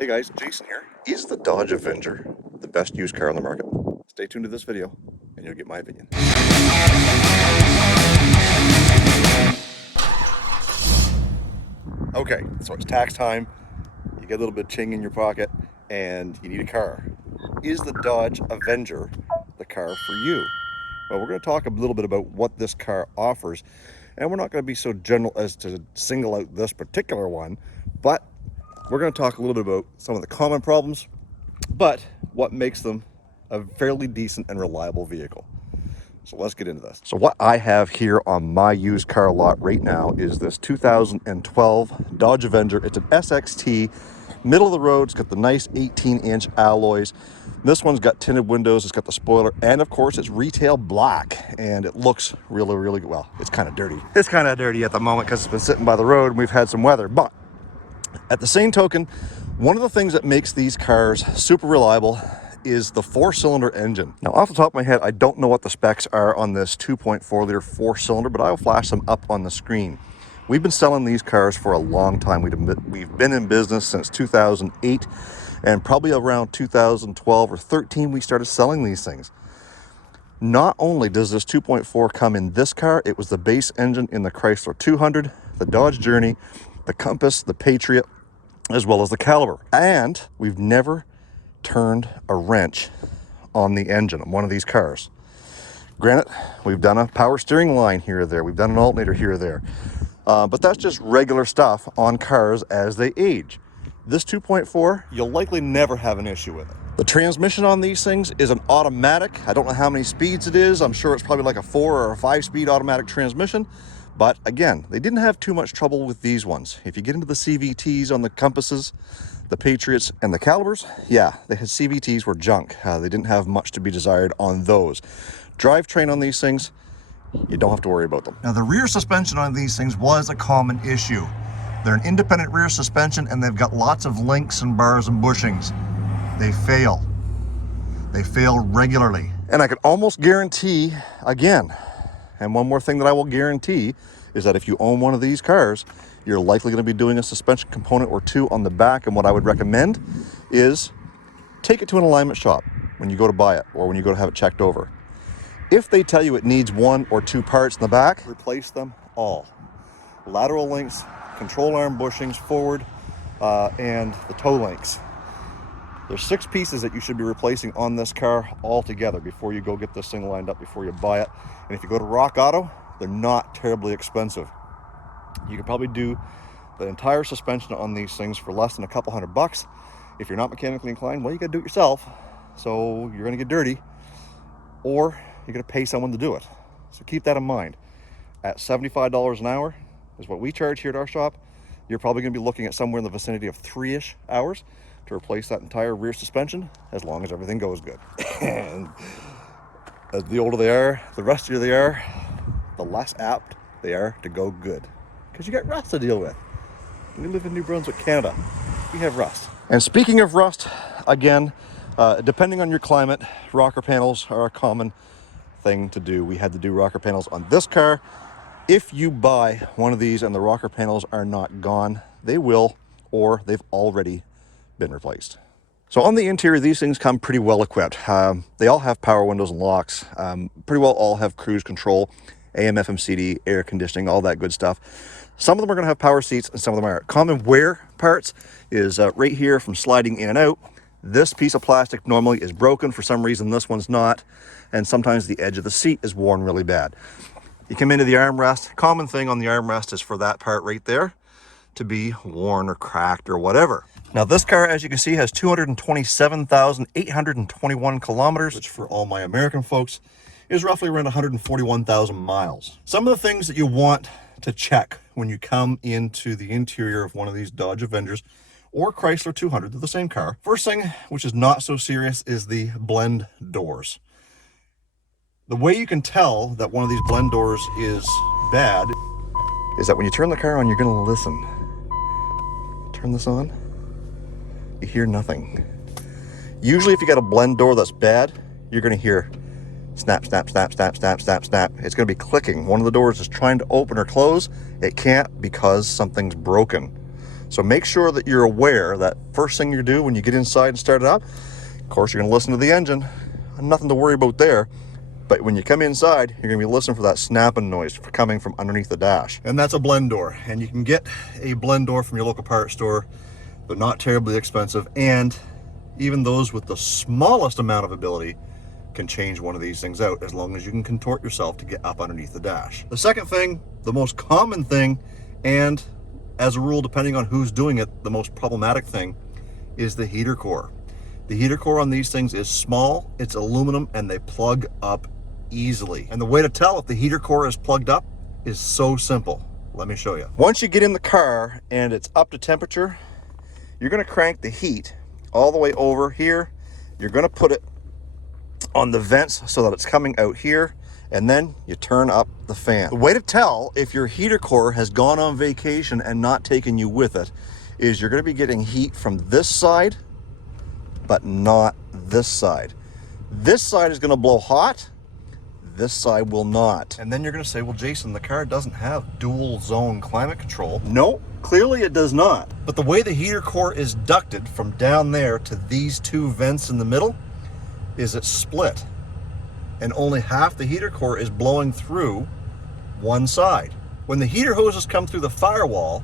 Hey guys, Jason here. Is the Dodge Avenger the best used car on the market? Stay tuned to this video and you'll get my opinion. Okay, so it's tax time. You get a little bit of ching in your pocket and you need a car. Is the Dodge Avenger the car for you? Well, we're going to talk a little bit about what this car offers, and we're not going to be so general as to single out this particular one, but we're going to talk a little bit about some of the common problems, but what makes them a fairly decent and reliable vehicle. So let's get into this. So what I have here on my used car lot right now is this 2012 Dodge Avenger. It's an SXT, middle of the road. It's got the nice 18-inch alloys. This one's got tinted windows, it's got the spoiler, and of course it's retail black, and it looks really, really good. Well, it's kind of dirty. It's kind of dirty at the moment because it's been sitting by the road and we've had some weather, but at the same token, one of the things that makes these cars super reliable is the 4-cylinder engine. Now, off the top of my head, I don't know what the specs are on this 2.4 liter 4-cylinder, but I'll flash them up on the screen. We've been selling these cars for a long time. We've been in business since 2008, and probably around 2012 or 13, we started selling these things. Not only does this 2.4 come in this car, it was the base engine in the Chrysler 200, the Dodge Journey, the Compass, the Patriot, as well as the Caliber. And we've never turned a wrench on the engine on one of these cars. Granted, we've done a power steering line here or there. We've done an alternator here or there. But that's just regular stuff on cars as they age. This 2.4, you'll likely never have an issue with it. The transmission on these things is an automatic. I don't know how many speeds it is. I'm sure it's probably like a 4 or a 5-speed automatic transmission. But again, they didn't have too much trouble with these ones. If you get into the CVTs on the Compasses, the Patriots, and the Calibers, yeah, the CVTs were junk. They didn't have much to be desired on those. Drivetrain on these things, you don't have to worry about them. Now, the rear suspension on these things was a common issue. They're an independent rear suspension, and they've got lots of links and bars and bushings. They fail. They fail regularly. And I can almost guarantee, again, and one more thing that I will guarantee is that if you own one of these cars, you're likely going to be doing a suspension component or two on the back. And what I would recommend is take it to an alignment shop when you go to buy it or when you go to have it checked over. If they tell you it needs 1 or 2 parts in the back, replace them all. Lateral links, control arm bushings forward, and the toe links. There's 6 pieces that you should be replacing on this car altogether before you go get this thing lined up, before you buy it. And if you go to Rock Auto, they're not terribly expensive. You can probably do the entire suspension on these things for less than a couple $100. If you're not mechanically inclined, well, you gotta do it yourself. So you're gonna get dirty, or you're gonna pay someone to do it. So keep that in mind. At $75 an hour is what we charge here at our shop. You're probably gonna be looking at somewhere in the vicinity of 3-ish hours to replace that entire rear suspension, as long as everything goes good. And as the older they are, the rustier they are, the less apt they are to go good. Because you got rust to deal with. We live in New Brunswick, Canada. We have rust. And speaking of rust, again, depending on your climate, rocker panels are a common thing to do. We had to do rocker panels on this car. If you buy one of these and the rocker panels are not gone, they will, or they've already been replaced. So on the interior, these things come pretty well equipped. They all have power windows and locks. Pretty well all have cruise control, AM, FM, CD, air conditioning, all that good stuff. Some of them are going to have power seats and some of them aren't. Common wear parts is right here from sliding in and out. This piece of plastic normally is broken. For some reason, this one's not. And sometimes the edge of the seat is worn really bad. You come into the armrest. Common thing on the armrest is for that part right there to be worn or cracked or whatever. Now this car, as you can see, has 227,821 kilometers, which for all my American folks is roughly around 141,000 miles. Some of the things that you want to check when you come into the interior of one of these Dodge Avengers or Chrysler 200, they're the same car. First thing, which is not so serious, is the blend doors. The way you can tell that one of these blend doors is bad is that when you turn the car on, you're gonna listen. Turn this on. You hear nothing. Usually if you got a blend door that's bad, you're going to hear snap, snap, snap, snap, snap, snap, snap. It's going to be clicking. One of the doors is trying to open or close. It can't because something's broken. So make sure that you're aware that first thing you do when you get inside and start it up, of course, you're going to listen to the engine. Nothing to worry about there. But when you come inside, you're going to be listening for that snapping noise coming from underneath the dash. And that's a blend door. And you can get a blend door from your local parts store. They're not terribly expensive. And even those with the smallest amount of ability can change one of these things out, as long as you can contort yourself to get up underneath the dash. The second thing, the most common thing, and as a rule, depending on who's doing it, the most problematic thing is the heater core. The heater core on these things is small, it's aluminum, and they plug up easily. And the way to tell if the heater core is plugged up is so simple. Let me show you. Once you get in the car and it's up to temperature, you're going to crank the heat all the way over here. You're going to put it on the vents so that it's coming out here, and then you turn up the fan. The way to tell if your heater core has gone on vacation and not taken you with it is you're going to be getting heat from this side, but not this side. This side is going to blow hot, this side will not. And then you're going to say, well, Jason, the car doesn't have dual zone climate control. No, clearly it does not. But the way the heater core is ducted from down there to these two vents in the middle is it's split, and only half the heater core is blowing through one side. When the heater hoses come through the firewall,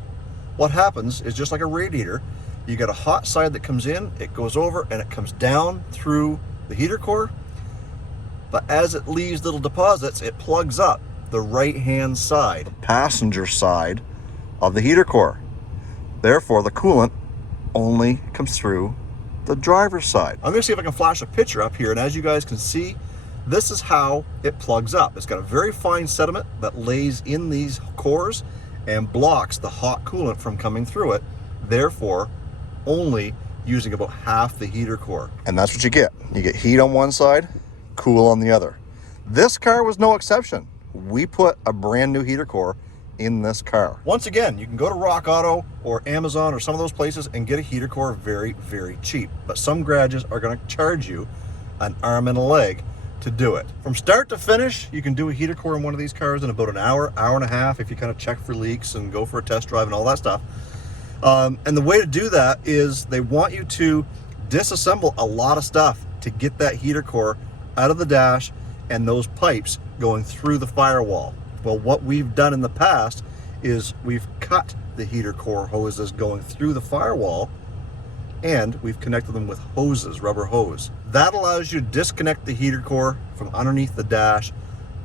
what happens is, just like a radiator, you got a hot side that comes in, it goes over, and it comes down through the heater core. But as it leaves little deposits, it plugs up the right-hand side, the passenger side of the heater core. Therefore, the coolant only comes through the driver's side. I'm going to see if I can flash a picture up here, and as you guys can see, this is how it plugs up. It's got a very fine sediment that lays in these cores and blocks the hot coolant from coming through it, therefore only using about half the heater core. And that's what you get. You get heat on one side, cool on the other. This car was no exception. We put a brand new heater core in this car. Once again, you can go to Rock Auto or Amazon or some of those places and get a heater core very, very cheap. But some garages are going to charge you an arm and a leg to do it. From start to finish, you can do a heater core in one of these cars in about an hour, hour and a half, if you kind of check for leaks and go for a test drive and all that stuff. And the way to do that is they want you to disassemble a lot of stuff to get that heater core out of the dash and those pipes going through the firewall. Well, what we've done in the past is we've cut the heater core hoses going through the firewall, and we've connected them with hoses, rubber hose. That allows you to disconnect the heater core from underneath the dash,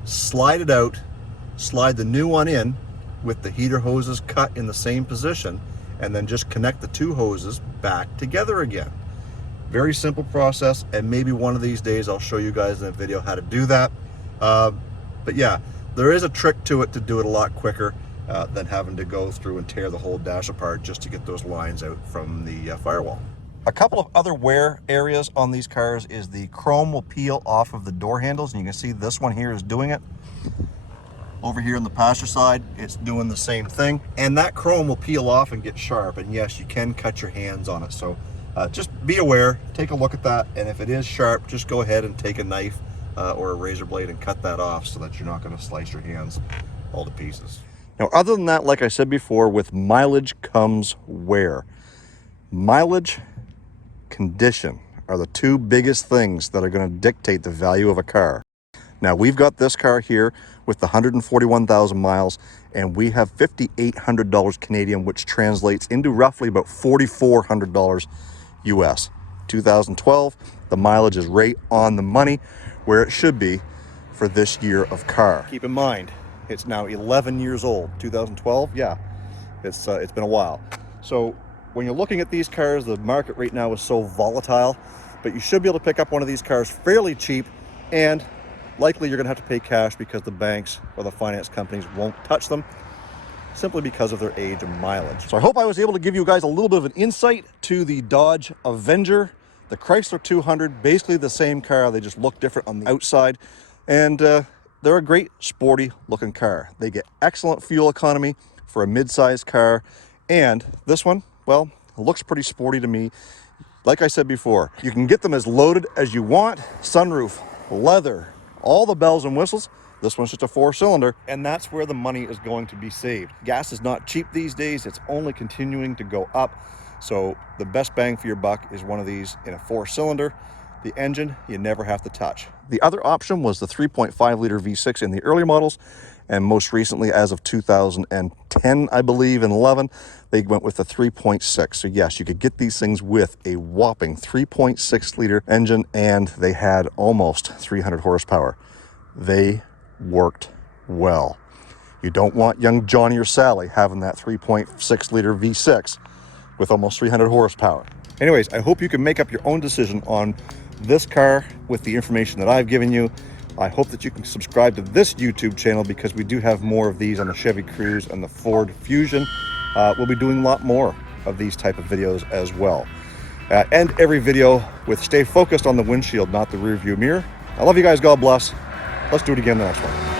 slide it out, slide the new one in with the heater hoses cut in the same position, and then just connect the two hoses back together again. Very simple process, and maybe one of these days I'll show you guys in a video how to do that. But yeah, there is a trick to it to do it a lot quicker than having to go through and tear the whole dash apart just to get those lines out from the firewall. A couple of other wear areas on these cars is the chrome will peel off of the door handles, and you can see this one here is doing it. Over here on the passenger side, it's doing the same thing, and that chrome will peel off and get sharp, and yes, you can cut your hands on it. So just be aware, take a look at that, and if it is sharp, just go ahead and take a knife or a razor blade and cut that off so that you're not going to slice your hands all to pieces. Now, other than that, like I said before, with mileage comes wear. Mileage, condition are the two biggest things that are going to dictate the value of a car. Now, we've got this car here with the 141,000 miles, and we have $5,800 Canadian, which translates into roughly about $4,400 US. 2012, the mileage is right on the money where it should be for this year of car. Keep in mind, it's now 11 years old. 2012, yeah, it's been a while. So when you're looking at these cars, the market right now is so volatile, but you should be able to pick up one of these cars fairly cheap, and likely you're gonna have to pay cash because the banks or the finance companies won't touch them simply because of their age and mileage. So I hope I was able to give you guys a little bit of an insight to the Dodge Avenger, the Chrysler 200, basically the same car, they just look different on the outside, and they're a great sporty looking car. They get excellent fuel economy for a mid-sized car, and this one, well, it looks pretty sporty to me. Like I said before, you can get them as loaded as you want, sunroof, leather, all the bells and whistles, This one's just a 4-cylinder, and that's where the money is going to be saved. Gas is not cheap these days. It's only continuing to go up. So the best bang for your buck is one of these in a 4-cylinder. The engine, you never have to touch. The other option was the 3.5-liter V6 in the earlier models, and most recently, as of 2010, I believe, and 11, they went with the 3.6. So yes, you could get these things with a whopping 3.6-liter engine, and they had almost 300 horsepower. They worked well. You don't want young Johnny or Sally having that 3.6-liter V6 with almost 300 horsepower. Anyways, I hope you can make up your own decision on this car with the information that I've given you. I hope that you can subscribe to this YouTube channel because we do have more of these on the Chevy Cruze and the Ford Fusion. We'll be doing a lot more of these type of videos as well. End every video with stay focused on the windshield, not the rear view mirror. I love you guys. God bless. Let's do it again the next one.